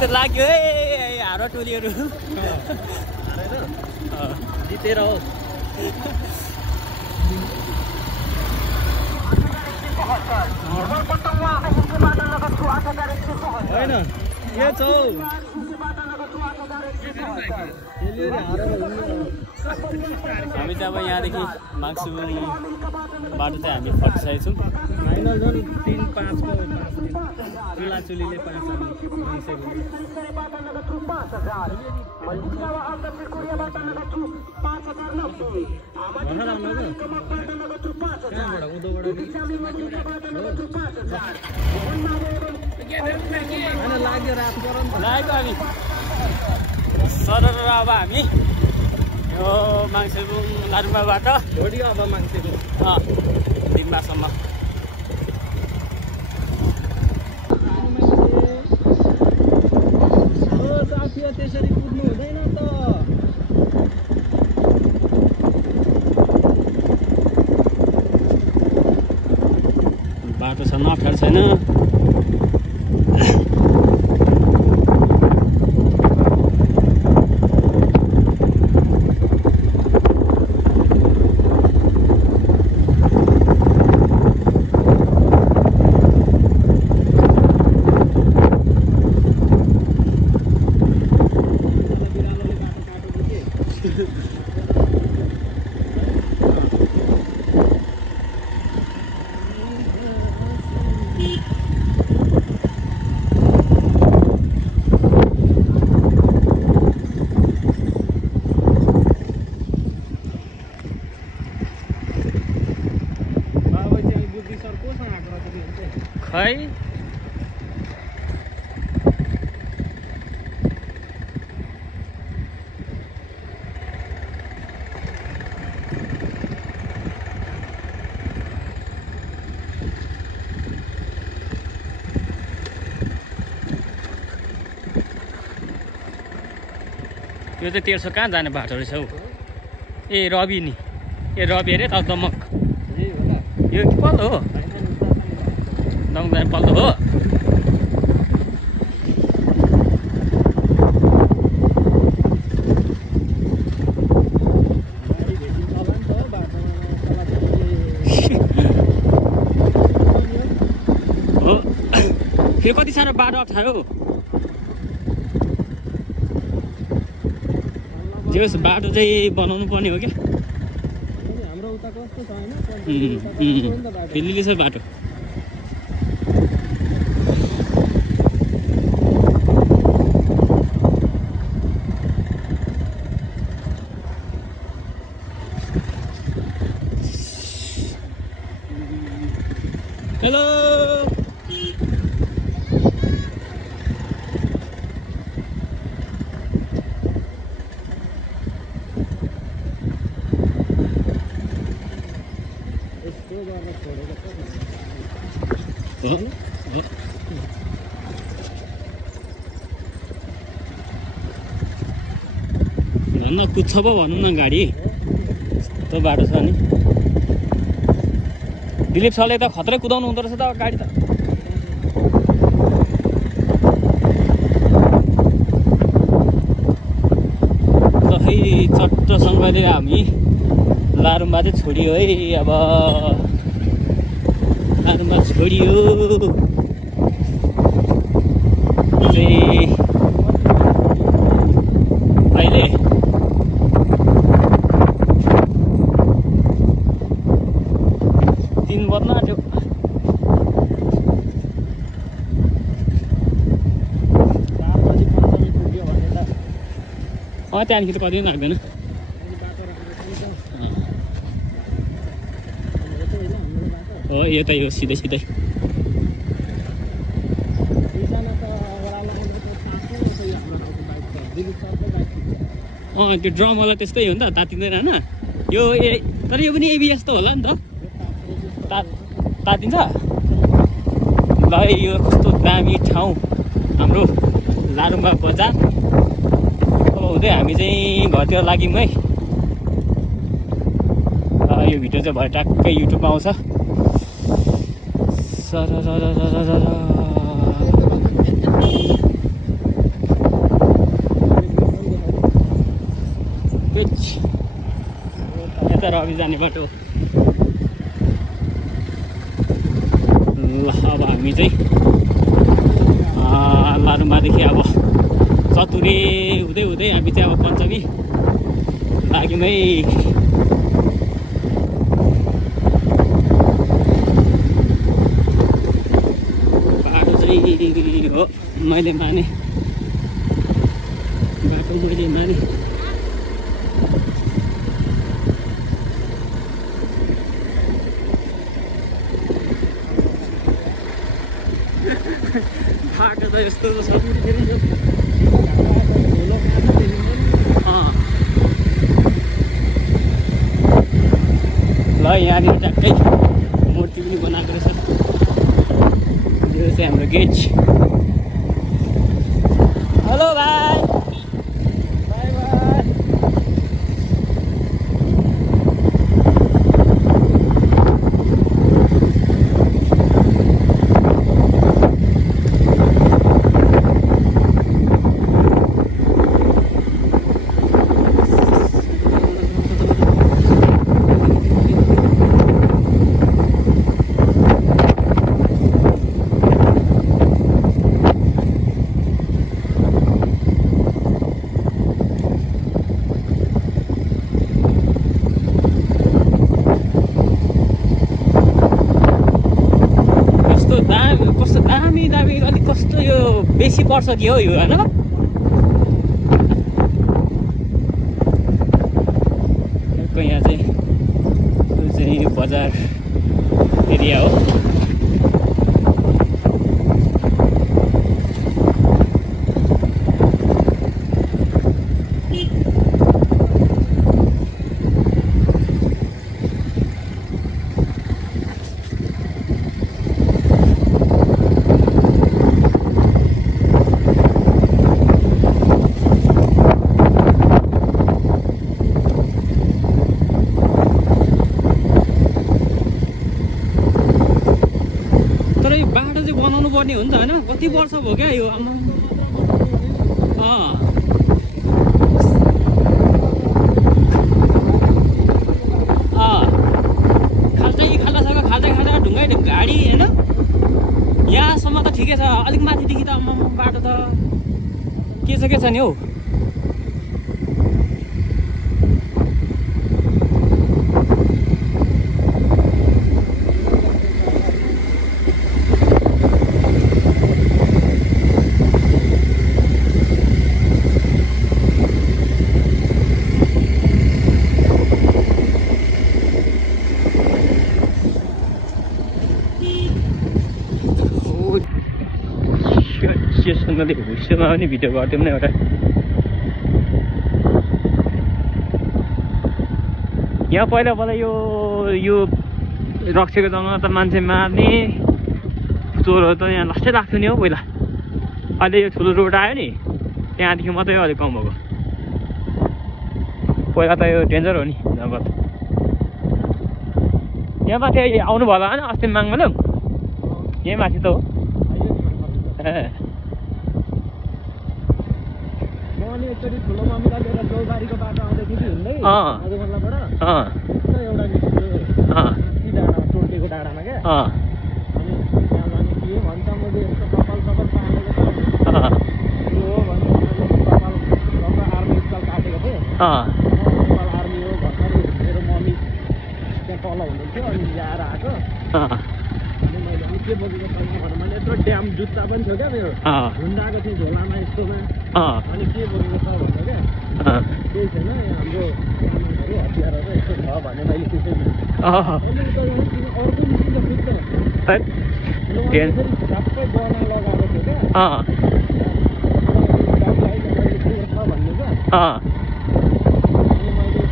त लाग्यो है हारो टोलीहरू जितेर हो होइन के छौ हामी चाहिँ अब यहाँदेखि माक्सुङ बाटो चाहिँ हामी फर्किसकेको छौँ फाइनल झन् 3-5 चुलाचुलीले 5 लाग्यो रात गरम लागेको हामी सरर अब हामी यो माङ्सेबुङ लारुङबाट भोलि अब मान्छेको डिम्बासम्म साथी त्यसरी कुद्नु हुँदैन त बाटो छ अप्ठ्यारो छैन खै यो चाहिँ तेर्सो कहाँ जाने बाटो रहेछ हौ ए रवि नि ए रवि अरे त दमक यो के पल्लो हो दमक जाने पल्लो हो हो फेरि कति साह्रो बाटो अप्ठ्यारो जे होस् बाटो चाहिँ बनाउनु पर्ने हो क्या हाम्रो उता कस्तो छ हैन फेलिले छ बाटो हेलो भन्न कुद्छ पो भनौँ न गाडी यस्तो बाटो छ नि दिलीप सरले त खत्रै कुदाउनु हुँदो रहेछ त गाडी त खै चट्टसँगले हामी लारुम्बा चाहिँ छोडियो है अब लारुम्बा छोडियो चाहिँ अहिले 3 बज्न आँट्यो त्यहाँदेखि त कति पनि लाग्दैन हो यतै हो सिधै सिधै त्यो ड्रमवाला त्यस्तै हो नि त तातिँदैन होइन यो तर यो पनि एबिएस त होला नि त तातिन्छ ल यो कस्तो दामी ठाउँ हाम्रो लारुम्बा बजार अब हुँदै हामी चाहिँ घरतिर लाग्यौँ है यो भिडियो चाहिँ भयो ट्याक्कै युट्युबमा आउँछ अफिस जाने बाटो। ल अब हामी चाहिँ लारुमादेखि अब चतुरे हुँदै हुँदै हामी चाहिँ अब पञ्चमी लाग्यौँ है। बाटो चाहिँ हो मैले माने, बाटो मैले माने। बाटो त यस्तो छ ल यहाँनिर ट्याक्कै मूर्ति पनि बनाएको रहेछ। यो चाहिँ हाम्रो गेट। हेलो भाइ, बाई बाई। कस्तो दामी दामी अलिक कस्तो यो बेसी पर्छ कि हो यो होइन। यहाँ चाहिँ यो चाहिँ बजार एरिया हो। बाटो चाहिँ बनाउनु पर्ने हो नि त होइन। कति वर्ष भयो क्या यो आमा। खाल्टा कि खाल्टासँग खाल्टा ढुङ्गा गाडी होइन। यहाँसम्म त ठिकै छ, अलिक माथिदेखि त आमा बाटो त के छ नि हौ। सँगले भविष्यमा पनि भिडियो गरिदिउँ न एउटा। यहाँ पहिला यो रक्सीको जमाना त मान्छे मार्ने चोरहरू त यहाँ लास्टै लाग्थ्यो नि हौ पहिला। अहिले यो ठुलो रोड आयो नि त्यहाँदेखि मात्रै अलिक कम भएको। पहिला त यो डेन्जर हो नि जगत। यहाँ माथि आउनु भयो होइन अस्ति माङ्गलो यहीँ माथि त हो। एकचोटि ठुलो मम्मीलाई लिएर चौबारीको बाटो आउँदै थियो कि हिँड्दै मधुमल्लाबाट एउटा डाँडा टोल्टेको डाँडामा क्या। अनि त्यहाँ लाने के भन्छ मैले यस्तो कपाल सपाल पालेको छ यो हो भन्छ। कपाल आर्मी स्कुल काटेको थिएँ। कपाल आर्मी हो भर्खरै मेरो मम्मी त्यहाँ तल हुनुहुन्थ्यो अनि ल्याएर आएको। अनि मैले अनि के बोकेको छैन भनेर मैले यत्रो ड्याम जुत्ता पनि थियो क्या मेरो झुन्डाएको थिएँ झोलामा यस्तोमा। अनि के बोकेको छ भन्दा क्या केही छैन हाम्रो सामानहरू हतियारहरू यस्तो छ भने मैले त्यसै अर्को निस्किँदा सबै गहना लगाएको थियो क्या। छ भन्ने क्या। अनि मैले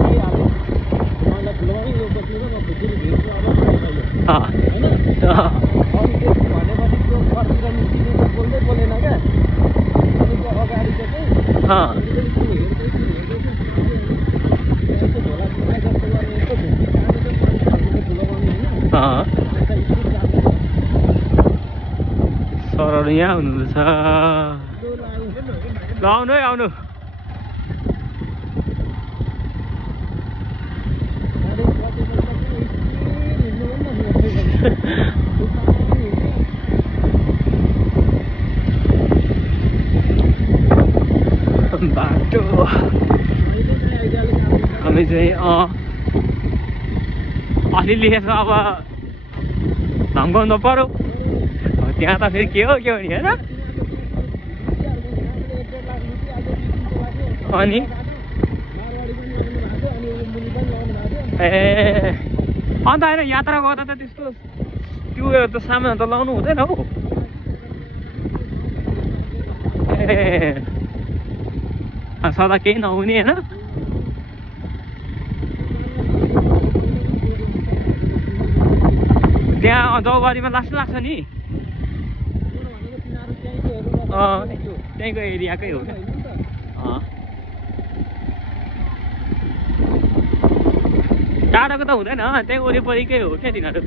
दिइहालेँ मलाई ठुलोमै यो बोकेर म खुसीले भिड्छु अब मैले होइन। अनि त्यो भनेपछि त्यो घरतिर निस्किने त बोल्दै बोलेन क्या। अनि त्यो अगाडि चाहिँ झोला झुलाइ जस्तो गर्ने यस्तो ठुलो गर्ने होइन। सरहरू यहाँ हुनुहुन्छ। ल आउनु है आउनु। बाटो हामी चाहिँ अलिअलि यसो अब धम्काउनु पर्यो त्यहाँ त फेरि के हो नि होइन अनि ए अन्त होइन यात्रा गर्दा त त्यस्तो त्यो त सामान त लाउनु हुँदैन हौ ए सदा केही नहुने होइन त्यहाँ जौबारीमा लाग्छ नि त्यहीँको एरियाकै हो क्या टाढोको त हुँदैन त्यही वरिपरिकै हो क्या तिनीहरू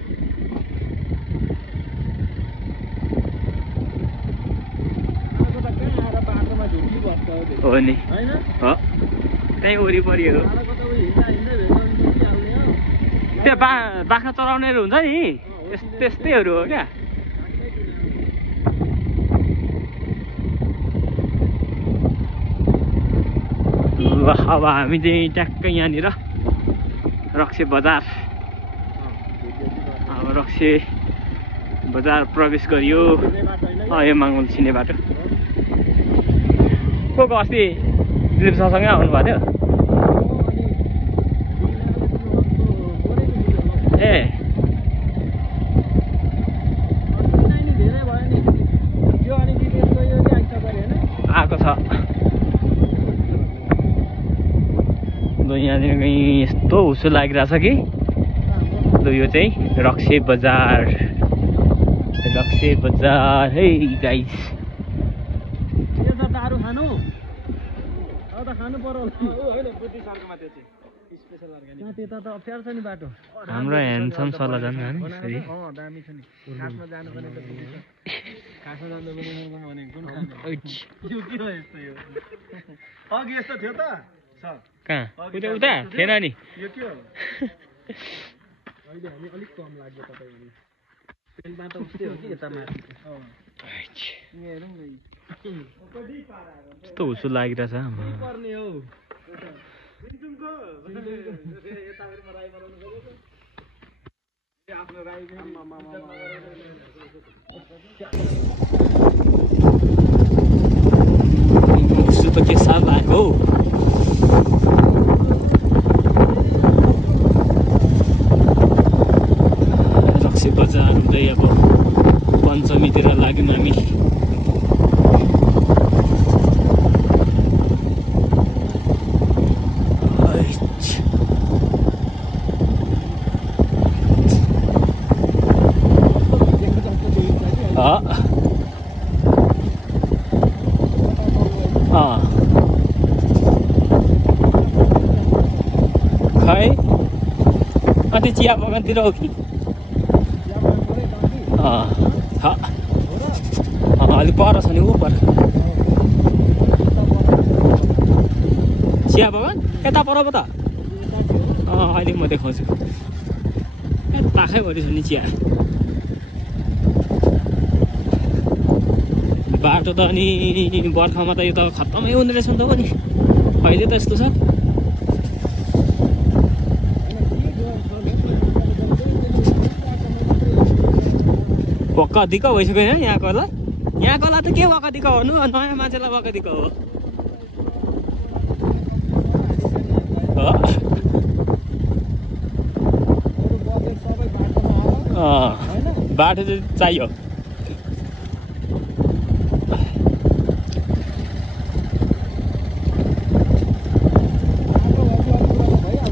हो नि त्यही वरिपरिहरू त्यो बाख्रा चलाउनेहरू हुन्छ नि त्यस्तैहरू हो क्या ल अब हामी चाहिँ ट्याक्कै यहाँनिर रक्सी बजार अब रक्सी बजार प्रवेश गरियो यो माङ्गोल छिने बाटो को अस्ति दिलीप सरसँगै आउनुभएको थियो ए आएको छ यहाँनिर कहीँ यस्तो हुसो लागिरहेछ कि यो चाहिँ रक्सी बजार है गाइस हाम्रो ह्यान्डसम सल्लाह जानु कहाँ उता थिएन नि यस्तो हुसो लागिरहेछ हुसो त के साह्रो लाग्यो हौ बजार हुँदै अब पञ्चमीतिर लाग्यौँ हामी खै कति चिया बगानतिर हो कि अलिक पर छ नि ऊ पर चिया बगान यता पर पो त अहिले म देखाउँछु पाखैभरि छ नि चिया बाटो त अनि बर्खामा त यो त खत्तमै हुँदो रहेछ नि त हो नि अहिले त यस्तो छ वक्का भइसक्यो होइन यहाँकोलाई त के वक्का दिक्क भन्नु नयाँ मान्छेलाई वक्का दिक्क हो बाटो चाहिँ चाहियो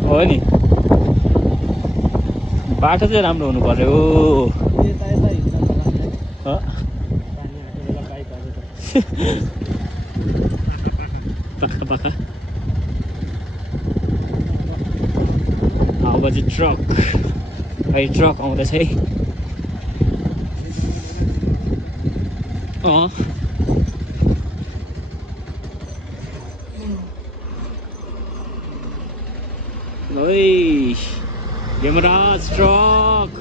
हो नि बाटो चाहिँ राम्रो हुनु पर्यो पाखा अब चाहिँ ट्रक आउँदैछ है यमराज ट्रक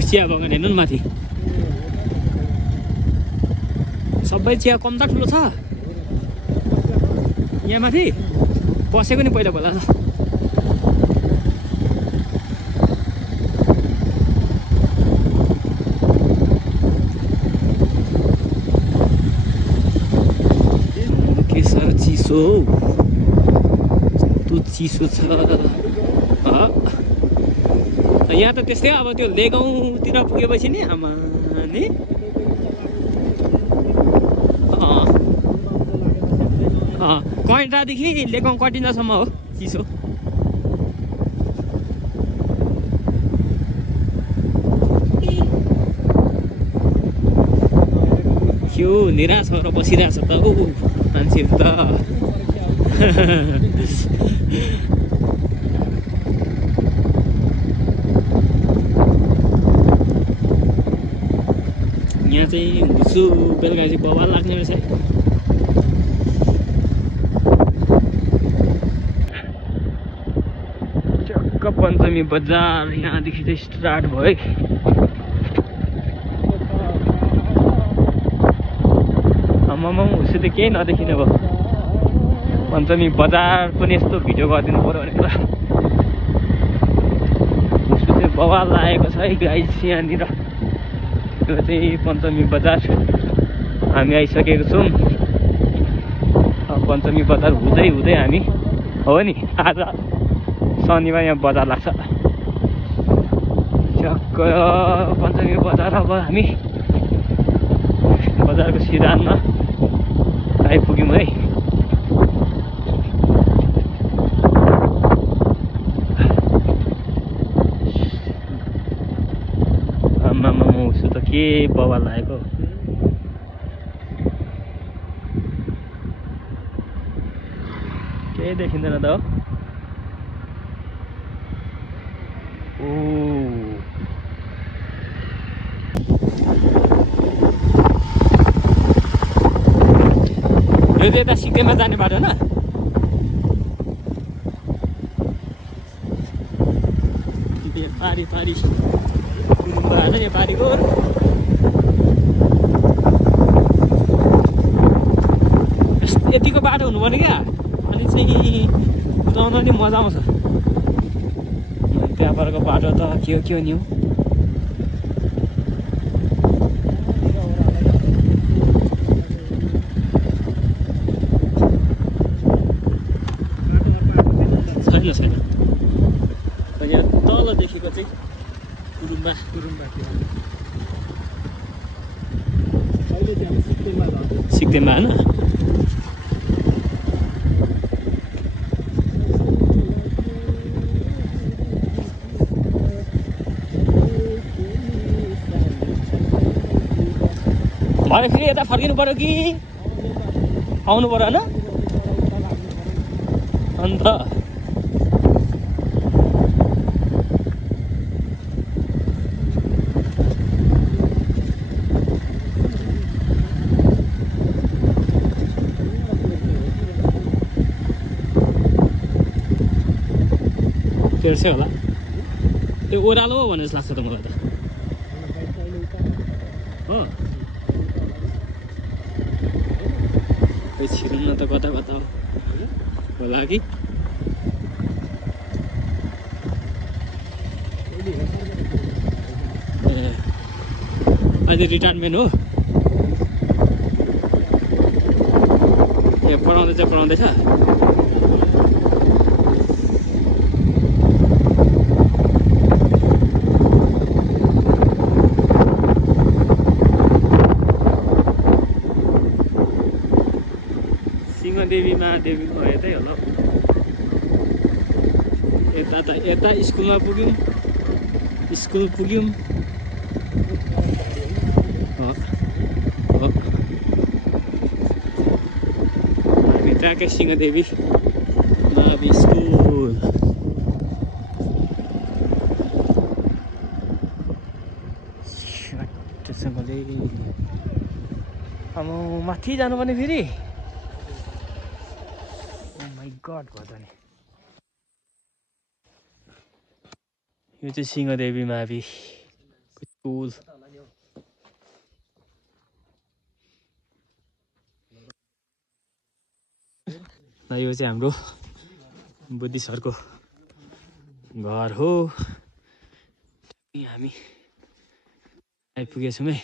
चिया बगान हेर्नु न माथि सबै चिया कम्ता ठुलो छ यहाँ माथि बसेको नि पहिला पहिला के साह्रो चिसो कस्तो चिसो छ यहाँ त त्यस्तै अब त्यो लेगाउँतिर पुगेपछि नि आमा नि कैँटादेखि लेगाउँ कटिन्जासम्म हो चिसो त्यो निराश भएर बसिरहेछ त ऊ मान्छेहरू त यहाँ चाहिँ हुन्छु बेलुका चाहिँ बवाल लाग्ने रहेछ चक्क पञ्चमी बजार यहाँदेखि चाहिँ स्टार्ट भयो आमामा हुन्छु त केही नदेखिने भयो पञ्चमी बजार पनि यस्तो भिडियो गरिदिनु पर्यो भने पुरा हुन्छु चाहिँ बवाल लागेको छ है गाइस यहाँनिर यो चाहिँ पञ्चमी बजार हामी आइसकेको छौँ पञ्चमी बजार हुँदै हुँदै हामी हो नि आज शनिबार यहाँ बजार लाग्छ चक्क पञ्चमी बजार अब हामी बजारको सिरानमा आइपुग्यौँ है आमामा उसो त के बवाल लागेको केही देखिँदैन त हो यो चाहिँ यता सिक्किममा जाने बाटो होइन पारी पारी गुरुम्बा छ नि पारीको यतिको बाटो हुनु पर्ने क्या अनि चाहिँ कुदाउन नि मजा आउँछ त्यहाँबाटको बाटो त के हो नि हो छैन यहाँ तल देखेको चाहिँ गुरुम्बा सिक्किममा होइन भरे फेरि यता फर्किनु पर्यो कि आउनु पर्यो होइन अन्त तेर्सै होला त्यो ओह्रालो हो भने जस्तो लाग्छ त मलाई त हो खै छिरौँ न त कता कता होला कि अहिले रिटायरमेन्ट हो ए पढाउँदैछ देवी महादेवीको यतै होला यता स्कुलमा पुग्यौँ हामी ट्र्याकै सिंहदेवी महादेवी स्कुल त्यसैले अब माथि जानुपर्ने फेरि गड भयो त नि यो चाहिँ सिंहदेवी मावि कुल ल यो चाहिँ हाम्रो बुद्धि सरको घर हो हामी आइपुगेछौँ है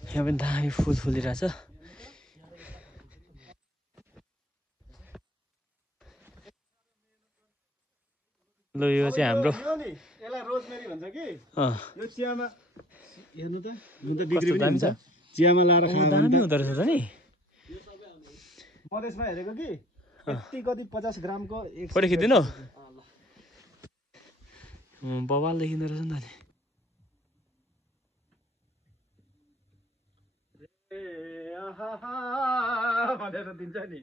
यहाँ पनि दामी फुल फुलिरहेछ ल यो चाहिँ हाम्रो यसलाई रोजमेरी भन्छ कि यो चियामा हेर्नु त हुन त बिक्री पनि हुन्छ चियामा लाएर खानु दामी हुँदो रहेछ त नि मधेसमा हेरेको कि कति 50 ग्रामको फोटो खिचिदिनु बवाल देखिँदो रहेछ नि त भनेर दिन्छ नि